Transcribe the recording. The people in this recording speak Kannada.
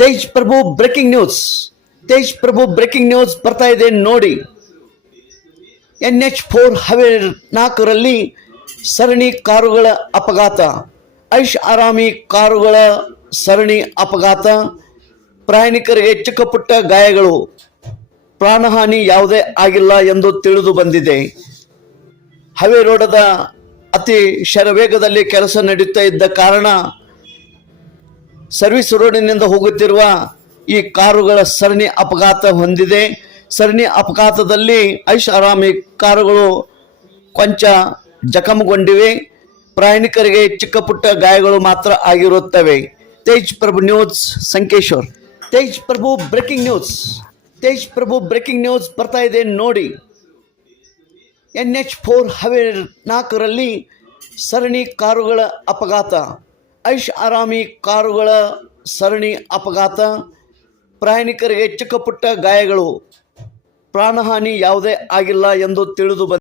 ತೇಜ್ ಪ್ರಭು ಬ್ರೇಕಿಂಗ್ ನ್ಯೂಸ್. ತೇಜ್ ಪ್ರಭು ಬ್ರೇಕಿಂಗ್ ನ್ಯೂಸ್ ಬರ್ತಾ ಇದೆ ನೋಡಿ. NH4 ಹೈವೇ 4ರಲ್ಲಿ ಸರಣಿ ಕಾರುಗಳ ಅಪಘಾತ. ಐಷ್ ಆರಾಮಿ ಕಾರುಗಳ ಸರಣಿ ಅಪಘಾತ. ಪ್ರಯಾಣಿಕರಿಗೆ ಚಿಕ್ಕಪುಟ್ಟ ಗಾಯಗಳು, ಪ್ರಾಣಹಾನಿ ಯಾವುದೇ ಆಗಿಲ್ಲ ಎಂದು ತಿಳಿದು ಬಂದಿದೆ. ಹೈವೇ ರೋಡದ ಅತಿ ಶರವೇಗದಲ್ಲಿ ಕೆಲಸ ನಡೆಯುತ್ತಾ ಇದ್ದ ಕಾರಣ ಸರ್ವಿಸ್ ರೋಡಿನಿಂದ ಹೋಗುತ್ತಿರುವ ಈ ಕಾರುಗಳ ಸರಣಿ ಅಪಘಾತ ಹೊಂದಿದೆ. ಸರಣಿ ಅಪಘಾತದಲ್ಲಿ ಐಷ್ ಆರಾಮಿ ಕಾರುಗಳು ಕೊಂಚ ಜಖಮಗೊಂಡಿವೆ. ಪ್ರಯಾಣಿಕರಿಗೆ ಚಿಕ್ಕ ಪುಟ್ಟ ಗಾಯಗಳು ಮಾತ್ರ ಆಗಿರುತ್ತವೆ. ತೇಜ್ ಪ್ರಭು ನ್ಯೂಸ್ ಸಂಕೇಶ್ವರ್. ತೇಜ್ ಪ್ರಭು ಬ್ರೇಕಿಂಗ್ ನ್ಯೂಸ್. ತೇಜ್ ಪ್ರಭು ಬ್ರೇಕಿಂಗ್ ನ್ಯೂಸ್ ಬರ್ತಾ ಇದೆ ನೋಡಿ. NH4 ಹೈವೇ 4ರಲ್ಲಿ ಸರಣಿ ಕಾರುಗಳ ಅಪಘಾತ. ಐಷ್ ಆರಾಮಿ ಕಾರುಗಳ ಸರಣಿ ಅಪಘಾತ. ಪ್ರಯಾಣಿಕರಿಗೆ ಚಿಕ್ಕ ಪುಟ್ಟ ಗಾಯಗಳು, ಪ್ರಾಣಹಾನಿ ಯಾವುದೇ ಆಗಿಲ್ಲ ಎಂದು ತಿಳಿದು ಬಂದಿದೆ.